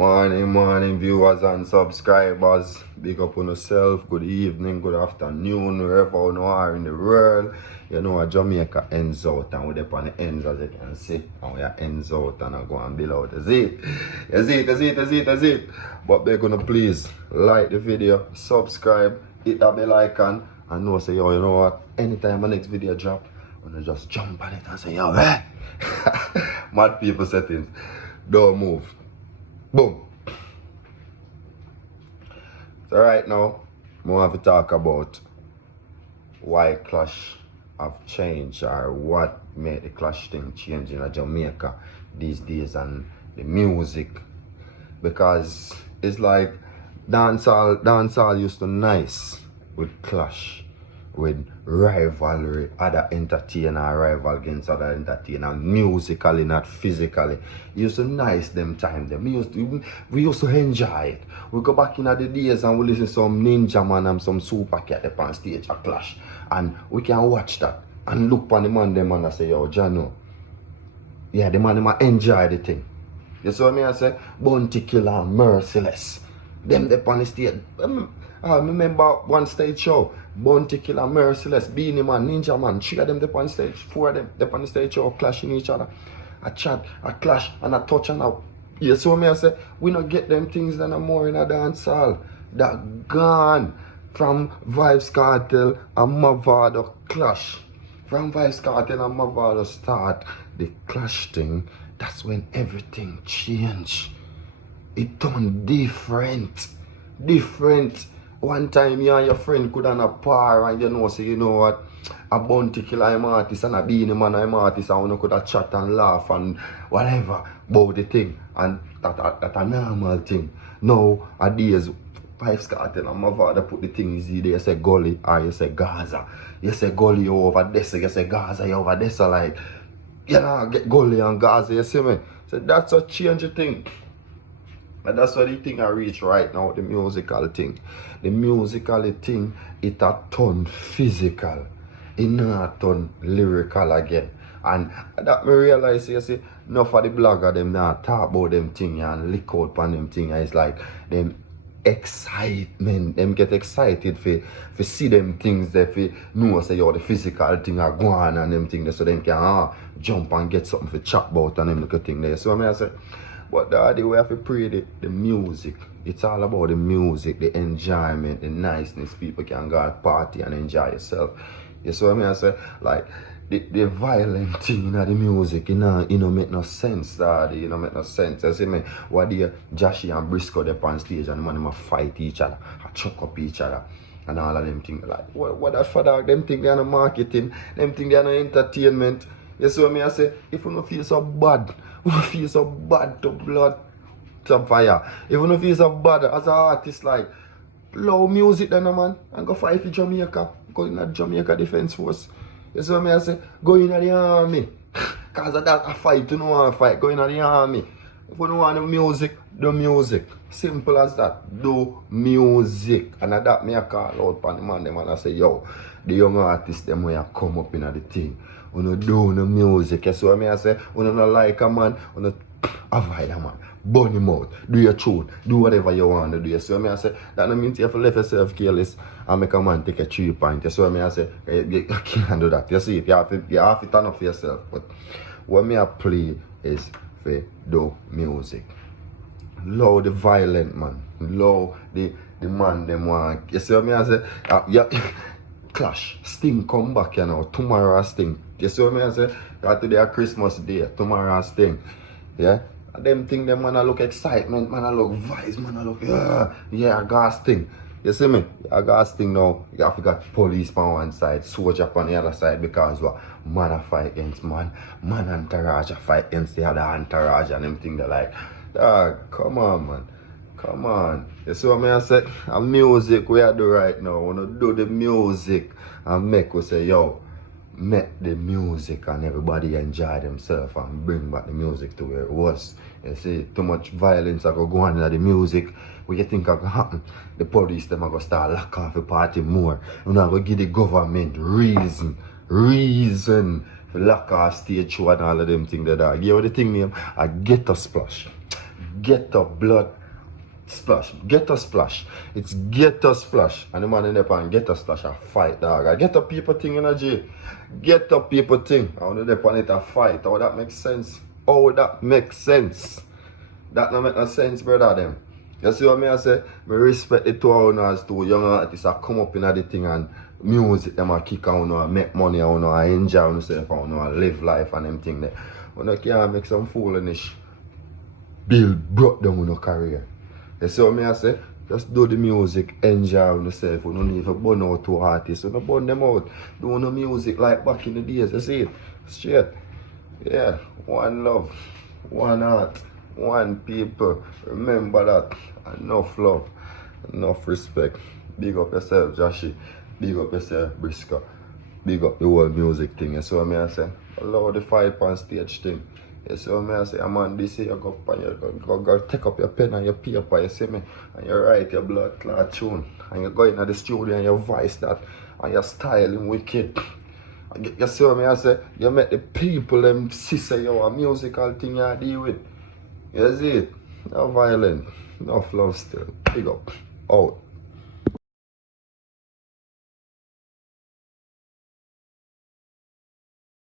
Morning viewers and subscribers. Big up on yourself. Good evening, good afternoon, wherever you are in the world. You know, Jamaica ends out and we're up on the ends as you can see. And we are ends out and I go and below. That's it. But they're gonna please like the video, subscribe, hit that bell icon, and know say, yo, you know what? Anytime my next video drop, I'm gonna just jump on it and say, yo, eh? Mad people settings. Don't move. Boom. So right now, we have to talk about why Clash have changed or what made the Clash thing change in Jamaica these days and the music. Because it's like dancehall used to nice with Clash, with rivalry, other entertainer rival against other entertainer, musically, not physically. It used to nice them time. We used to enjoy it. We go back in the days and we listen to some Ninja Man and some Super Cat up on stage at Clash. And we can watch that and look on the man them and say, yo, Jano. Yeah, the man them enjoy the thing. You see what I say? Bounty Killer, Merciless. Them up on the stage. I remember one stage show, Bounty Killer, Merciless, Beanie Man, Ninja Man, 3 of them up on stage, 4 of them up on the stage show, clashing each other. A chat, a clash, and a touch and a... You see what I say? We not get them things that are more in a dance hall. That gone from Vibes Cartel and Mavado clash. From Vibes Cartel and Mavado start the clash thing. That's when everything changed. It turned different. One time you and your friend could have a par and you know, say, you know what, a Bounty Killer I'm artist and a Beanie Man I'm artist and you could have chat and laugh and whatever about the thing. And that's a normal thing. Now, a days, Vibes Cartel and my father put the things either you say Gully or you say Gaza. You say Gully you over this, you say Gaza you over this, like, you know, get Gully and Gaza, you see me? So that's a change of thing. And that's what the thing I reach right now, the musical thing. The musical thing, it a turn physical. It not turn lyrical again. And that me realize, you see, enough of the blogger, them not talk about them thing and lick out on them thing. It's like them excitement. Them get excited for see them things that for know say yo the physical thing are going and them things so them can jump and get something for chat about and them little thing there. So I say, but the way I have to pray the music. It's all about the music, the enjoyment, the niceness. People can go out party and enjoy yourself. You see what I say? Like the violent thing in the music, it don't make no sense, daddy. It don't make no sense. You see me? What the Joshy and Briscoe up on stage and the man fight each other, chuck up each other. And all of them things. Like, what that for dog? Them think they are no marketing, them think they are no entertainment. You see what I say? If you don't feel so bad, you feel so bad to blood to fire. If you don't feel so bad as an artist, like, low music then, man, and go fight for Jamaica. Go in the Jamaica Defense Force. You see what I say? Go in the army. Because of that, a fight, you don't want to fight. Go in the army. If you don't want the music, do music. Simple as that. Do music. And that me I call out on the man, them and I say, yo, the young artists, them way come up in the thing. You know, do the music. You see what I say? You don't like a man, you don't avoid a man. Burn him out. Do your tune. Do whatever you want to do. You see what I say? That don't mean you have to leave yourself careless and make a man take a 3 point. You see what I say? You can't do that. You see it. You have to turn off yourself. But what I play is for do music. Love the violent man. Love the man them want. You see what I say? Yeah. Clash. Sting come back, you know. Tomorrow Sting. You see what I say? Today a Christmas Day. Tomorrow Sting. Yeah? Them thing, them man, I look excitement, man, I look vibes, man, I look, yeah, I got Sting. You see me? I got Sting now. You have to got police on one side, soldier on the other side, because what? Man I fight against man. Man entourage I fight against the other entourage and them thing they like, dog, come on, man. Come on. You see what I say? And music we are do right now. We wanna do the music and make we say, yo, make the music and everybody enjoy themselves and bring back the music to where it was. You see, too much violence are go on in the music. What you think are going to happen? The police them are going to start lock off the party more. We're not going to give the government reason for lock off stage show and all of them things that are. You know the thing name? A ghetto splash. ghetto blood splash. Ghetto splash. It's ghetto splash. And the man in the pan ghetto splash a fight, dog. I get up people thing in a G. Get up people thing. I want to pan it a fight. How that makes sense? How that makes sense? That no make no sense, brother them. You see what I say? I respect the two owners, two young artists that come up in the thing and music them a kick on and make money on and enjoy yourself and live life and them thing there. But you can't make some foolish broke down on your career. You see what I say? Just do the music, enjoy yourself. You don't need to burn out two artists. You don't burn them out. Do no music like back in the days. You see it? Straight. Yeah. One love. One heart. One people. Remember that. Enough love. Enough respect. Big up yourself, Joshy. Big up yourself, Briscoe. Big up the whole music thing. You see what I say? Allow the fight on stage thing. You see what I say? Man, this year you go up and you go take up your pen and your paper, you see me? And you write your blood clot tune. And you go into the studio and you voice that. And you styling wicked. You see what I say? You make the people them see say you a musical thing you deal with. You see it? No violent. No love still. Big up. Out.